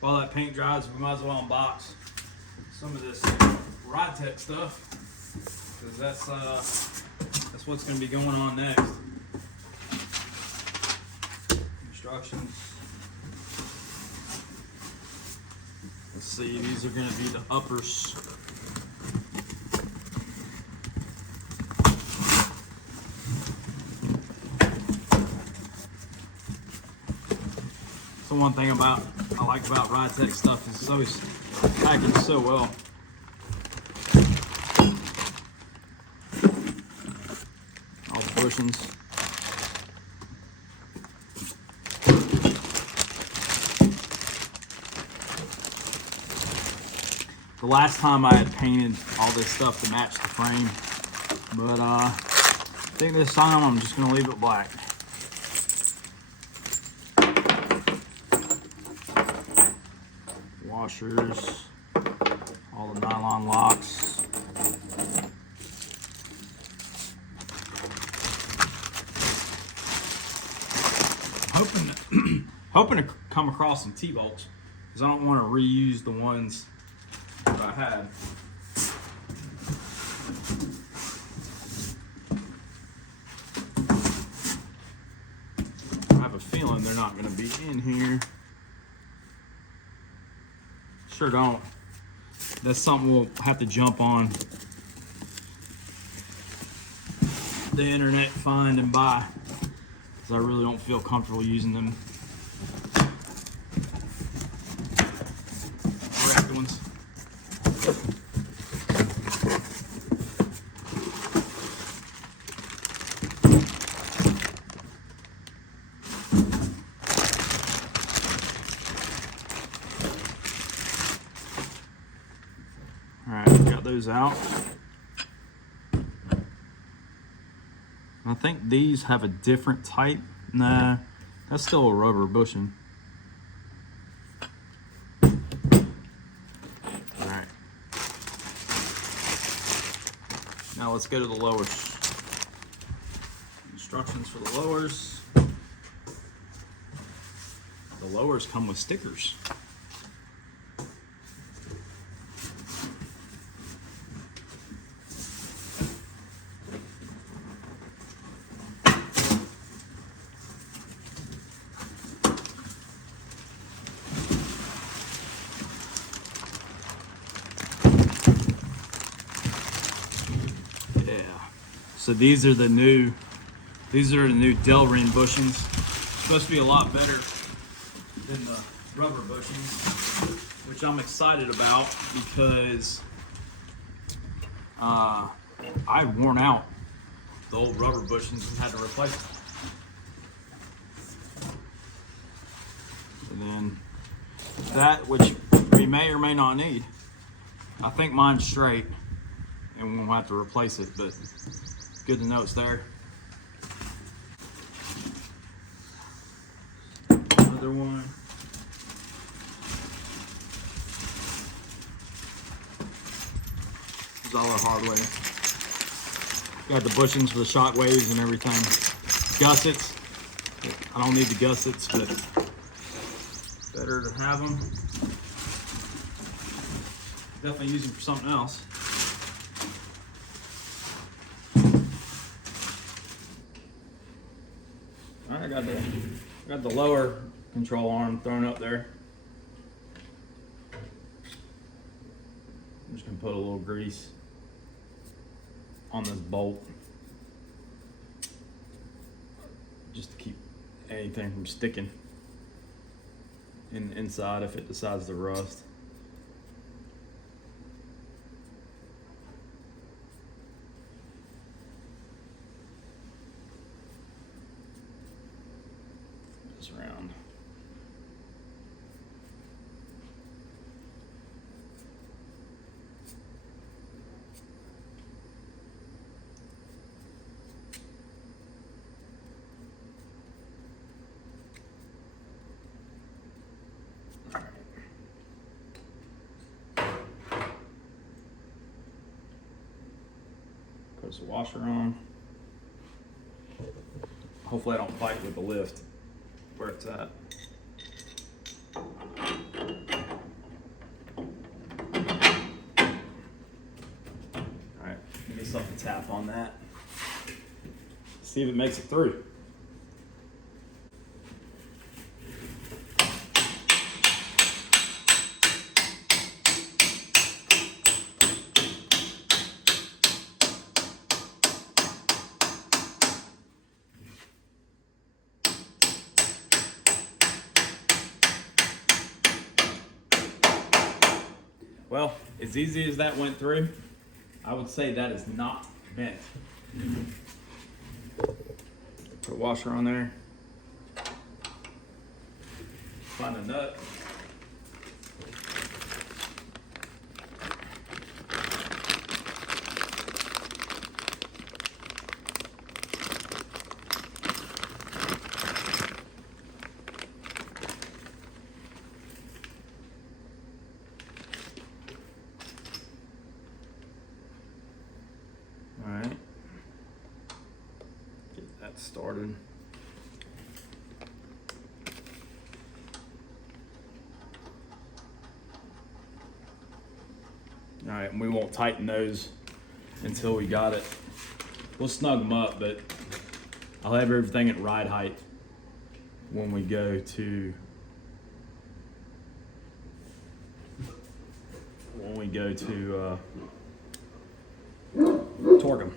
while that paint dries, we might as well unbox some of this Ridetech stuff, because that's what's going to be going on next. Instructions. Let's see, these are going to be the uppers. So one thing I like about Ridetech stuff is it's always packaged so well. All the bushings. The last time I had painted all this stuff to match the frame, but I think this time I'm just gonna leave it black. Washers, all the nylon locks. Hoping to come across some T-bolts, because I don't want to reuse the ones that I had. I have a feeling they're not going to be in here. Sure don't. That's something we'll have to jump on the internet, find and buy, because I really don't feel comfortable using them wrapped ones. Alright, got those out. I think these have a different type. Nah, that's still a rubber bushing. Alright. Now let's go to the lowers. Instructions for the lowers. The lowers come with stickers. So these are the new Delrin bushings. Supposed to be a lot better than the rubber bushings, which I'm excited about because I've worn out the old rubber bushings and had to replace them. And then that, which we may or may not need. I think mine's straight and we'll have to replace it, but good to know it's there. Another one. This is all our hardware. Got the bushings for the shockwaves and everything. Gussets. I don't need the gussets, but better to have them. Definitely use them for something else. I got the lower control arm thrown up there. I'm just gonna put a little grease on this bolt just to keep anything from sticking in the inside if it decides to rust. Around. All right. Put the washer on. Hopefully I don't fight with the lift where it's at. knife on that. See if it makes it through. Well, as easy as that went through, I would say that is not bent. Put a washer on there. Find a nut. All right. Get that started. All right, and we won't tighten those until we got it. We'll snug them up, but I'll have everything at ride height when we go to torque them.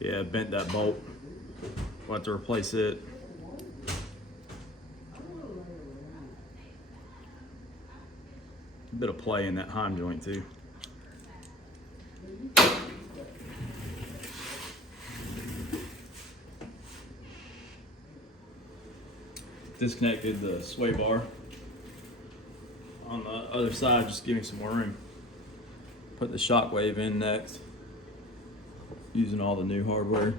Yeah, bent that bolt. We'll have to replace it. A bit of play in that heim joint too. Disconnected the sway bar on the other side, just give me some more room. Put the shockwave in next, using all the new hardware.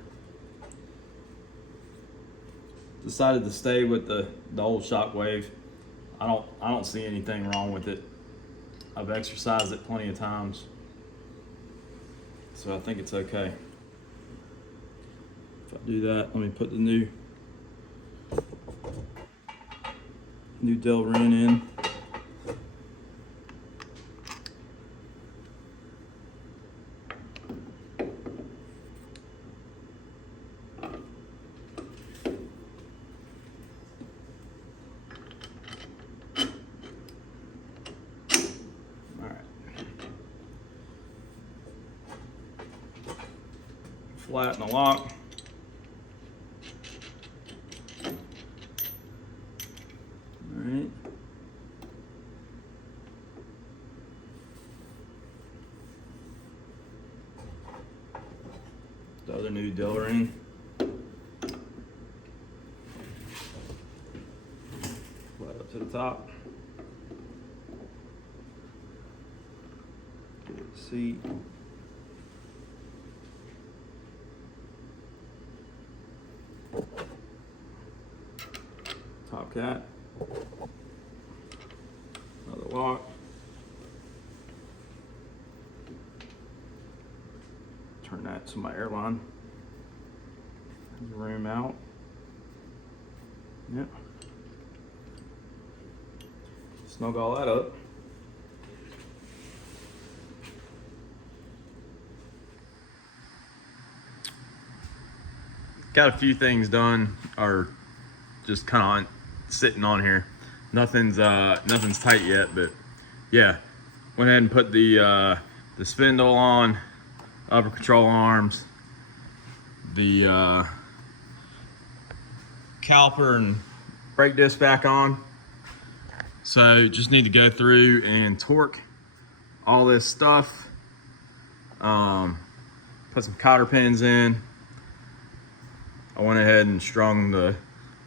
Decided to stay with the old shockwave. I don't see anything wrong with it. I've exercised it plenty of times, so I think it's okay. If I do that, let me put the new Delrin in. Flatten the lock. All right. The other new Delrin. Flat up to the top. Get it seat. Top cat, another lock, most of my airline. Room out. Yep. Snug all that up. Got a few things done, or just kind of sitting on here. Nothing's tight yet, but yeah, went ahead and put the spindle on, upper control arms, the caliper and brake disc back on. So just need to go through and torque all this stuff. Put some cotter pins in. I went ahead and strung the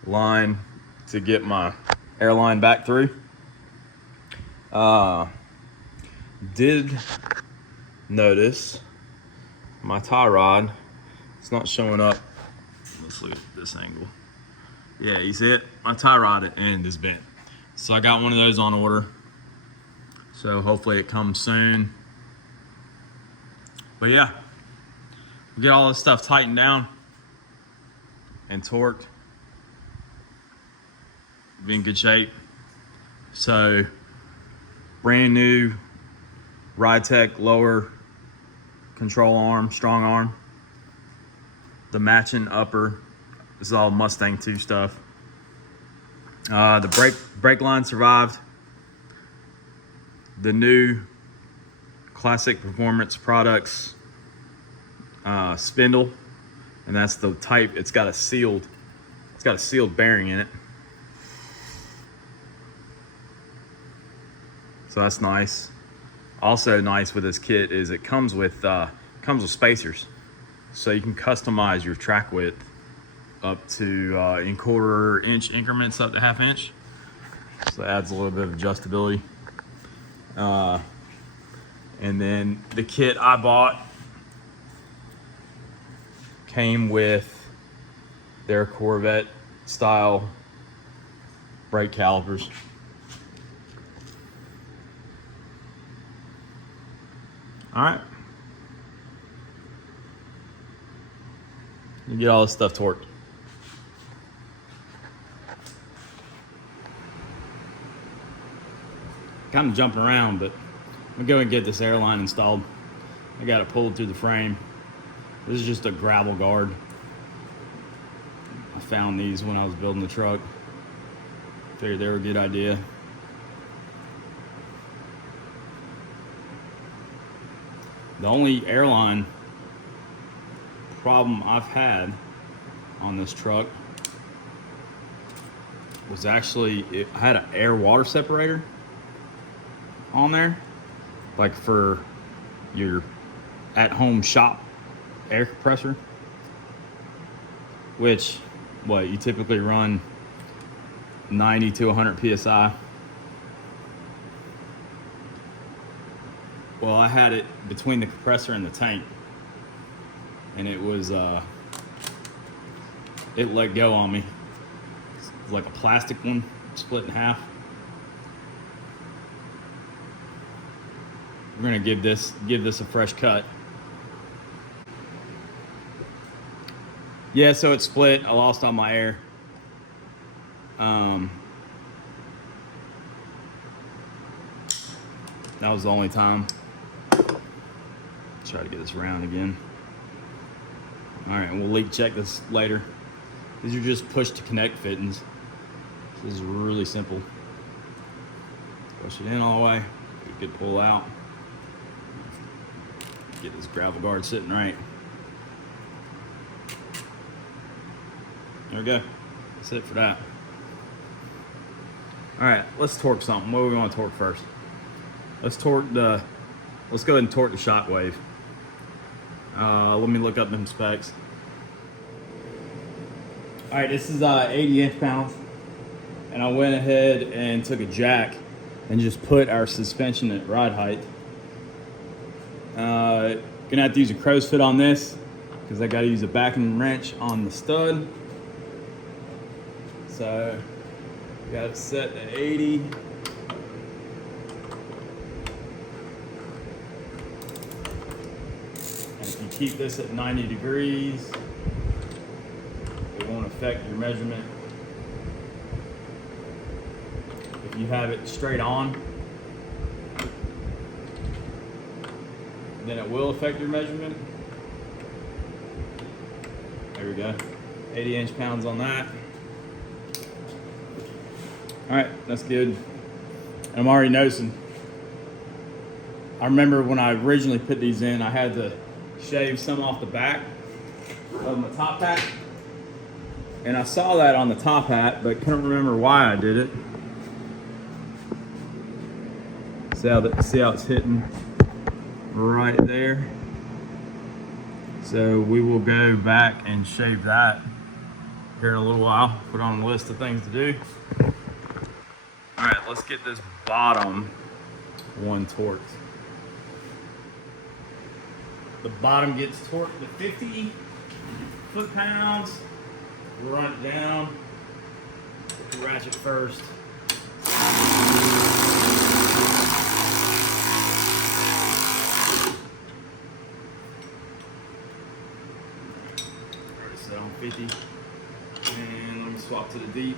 line to get my airline back through. Did notice my tie rod, it's not showing up. Let's look at this angle. Yeah, you see it? My tie rod at end is bent. So I got one of those on order. So hopefully it comes soon. But yeah, we'll get all this stuff tightened down and torqued. Be in good shape. So brand new Ridetech lower control arm, strong arm. The matching upper. This is all Mustang 2 stuff. The brake line survived. The new Classic Performance Products spindle, and that's the type. It's got a sealed bearing in it. So that's nice. Also nice with this kit is it comes with spacers, so you can customize your track width up to in 1/4 inch increments up to 1/2 inch. So that adds a little bit of adjustability. And then the kit I bought came with their Corvette style brake calipers. All right. You get all this stuff torqued. Kind of jumping around, but I'm gonna go and get this airline installed. I got it pulled through the frame. This is just a gravel guard. I found these when I was building the truck. Figured they were a good idea. The only airline problem I've had on this truck was actually I had an air water separator on there, like for your at-home shop air compressor, which you typically run 90 to 100 psi. Well, I had it between the compressor and the tank, and it was it let go on me. It's like a plastic one split in half. We're gonna give this a fresh cut. Yeah, so it split. I lost all my air. That was the only time. Try to get this around again. All right, we'll leak check this later. These are just push to connect fittings. This is really simple. Push it in all the way. Good pull out. Get this gravel guard sitting right. There we go. That's it for that. All right, let's torque something. What do we want to torque first? Let's go ahead and torque the shockwave. Let me look up them specs. All right, this is 80 inch-pounds, and I went ahead and took a jack and just put our suspension at ride height. Gonna have to use a crow's foot on this because I got to use a backing wrench on the stud. So got it set to 80. And if you keep this at 90 degrees. It won't affect your measurement. If you have it straight on, then it will affect your measurement. There we go. 80 inch-pounds on that. All right, that's good. And I'm already noticing. I remember when I originally put these in, I had to shave some off the back of my top hat. And I saw that on the top hat, but couldn't remember why I did it. See how it's hitting right there. So we will go back and shave that here in a little while. Put on a list of things to do. All right, let's get this bottom one torqued. The bottom gets torqued to 50 foot-pounds. We'll run it down. Ratchet first. Already set on 50. And let me swap to the deep.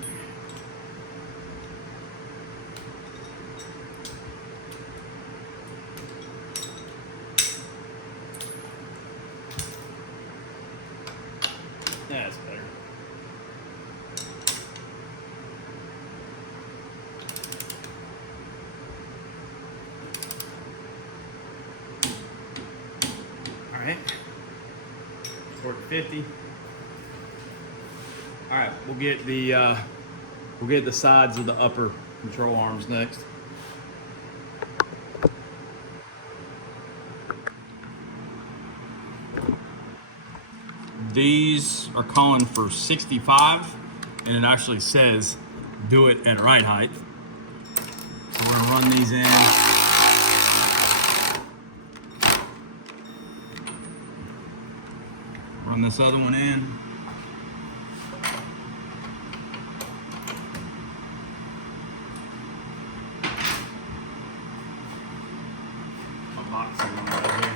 That's better. All right. Torque 50. All right, we'll get the sides of the upper control arms next. These are calling for 65, and it actually says do it at right height. So we're gonna run these in. Run this other one in. My box is right here.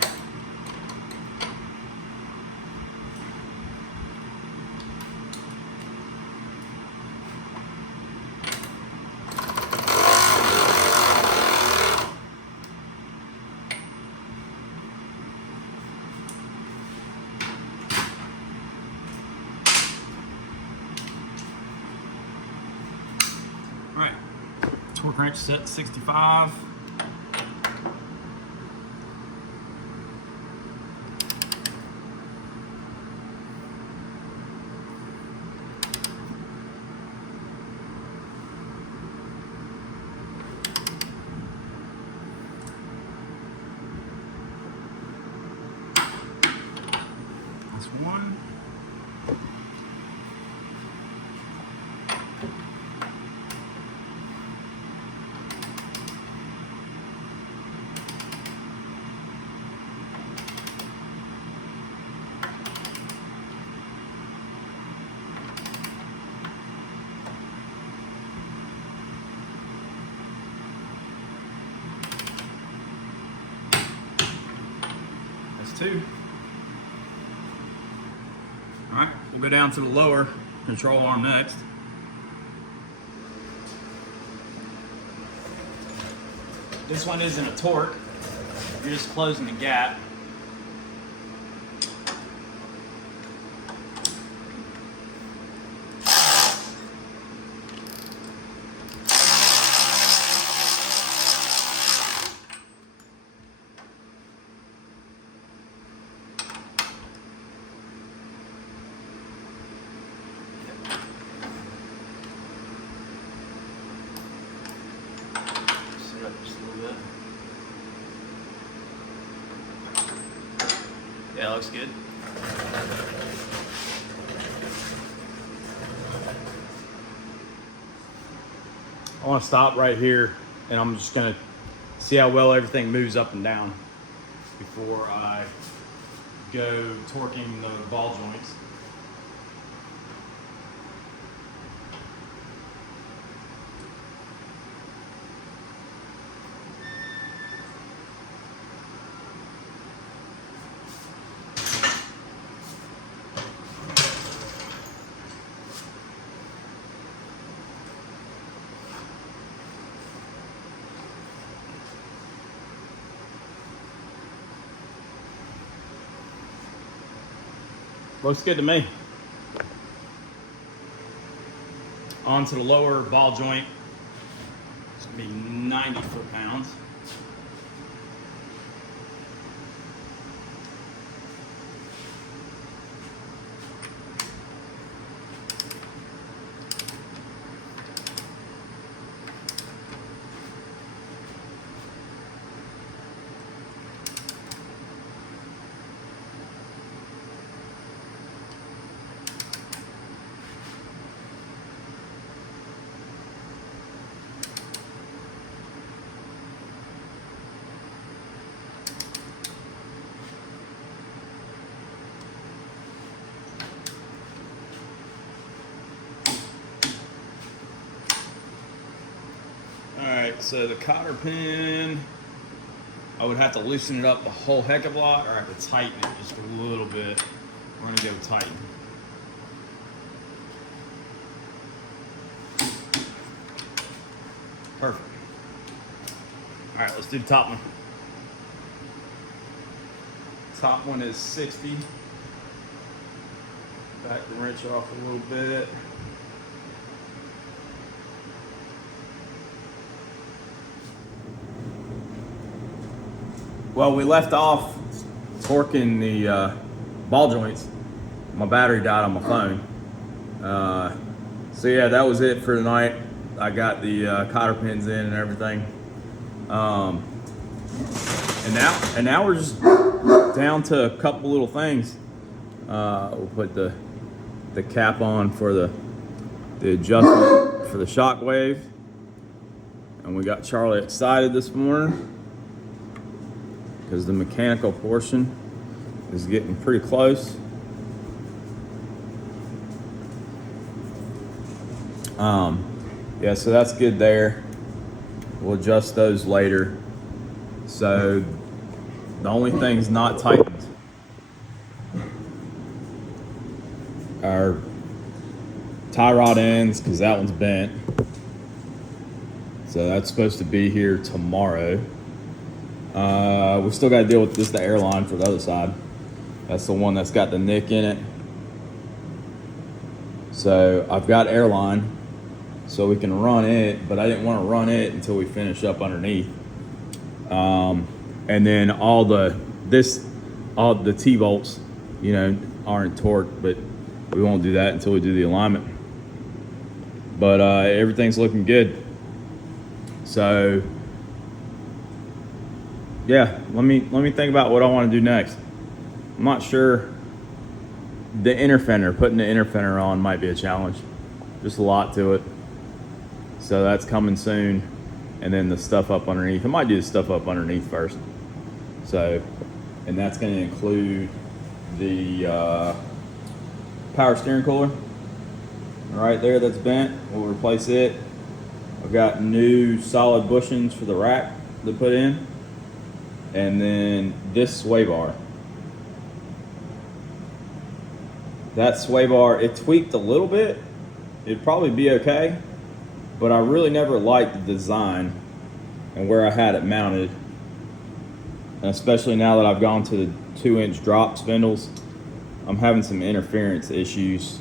Alright, torque wrench set 65. That's one. That's two. All right, we'll go down to the lower control arm next. This one isn't a torque, you're just closing the gap. Just a little bit. Yeah, looks good. I want to stop right here, and I'm just going to see how well everything moves up and down before I go torquing the ball joints. Looks good to me. On to the lower ball joint. It's gonna be 90 foot-pounds. Alright, so the cotter pin, I would have to loosen it up a whole heck of a lot, or I could tighten it just a little bit. We're gonna go tighten. Perfect. Alright, let's do the top one. Top one is 60. Back the wrench off a little bit. Well, we left off torquing the ball joints. My battery died on my phone. So yeah, that was it for tonight. I got the cotter pins in and everything. And now we're just down to a couple little things. We'll put the cap on for the adjustment for the shockwave. And we got Charlie excited this morning because the mechanical portion is getting pretty close. Yeah, so that's good there. We'll adjust those later. So the only things not tightened are tie rod ends, because that one's bent. So that's supposed to be here tomorrow. We still got to deal with the airline for the other side. That's the one that's got the nick in it. So I've got airline, so we can run it, but I didn't want to run it until we finish up underneath. And then all the T-bolts, you know, aren't torqued, but we won't do that until we do the alignment. But everything's looking good. So yeah, let me think about what I want to do next. I'm not sure. The inner fender, putting the inner fender on might be a challenge. Just a lot to it. So that's coming soon. And then the stuff up underneath. I might do the stuff up underneath first. So, and that's going to include the power steering cooler. Right there, that's bent. We'll replace it. I've got new solid bushings for the rack to put in. And then this sway bar. That sway bar, it tweaked a little bit. It'd probably be okay, but I really never liked the design and where I had it mounted. And especially now that I've gone to the 2-inch drop spindles, I'm having some interference issues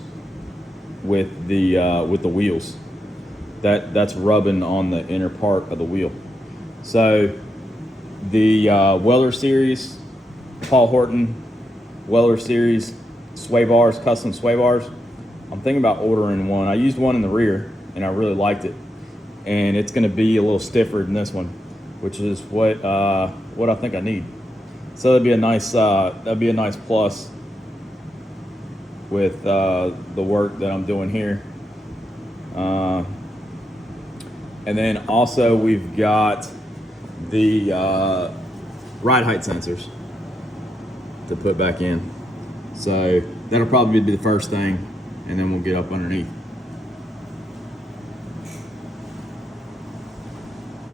with the wheels. That's rubbing on the inner part of the wheel. So the Weller Series, Paul Horton Weller Series sway bars, custom sway bars, I'm thinking about ordering one. I used one in the rear and I really liked it, and it's going to be a little stiffer than this one, which is what I think I need. So that'd be a nice plus with the work that I'm doing here. And then also we've got the ride height sensors to put back in. So that'll probably be the first thing, and then we'll get up underneath.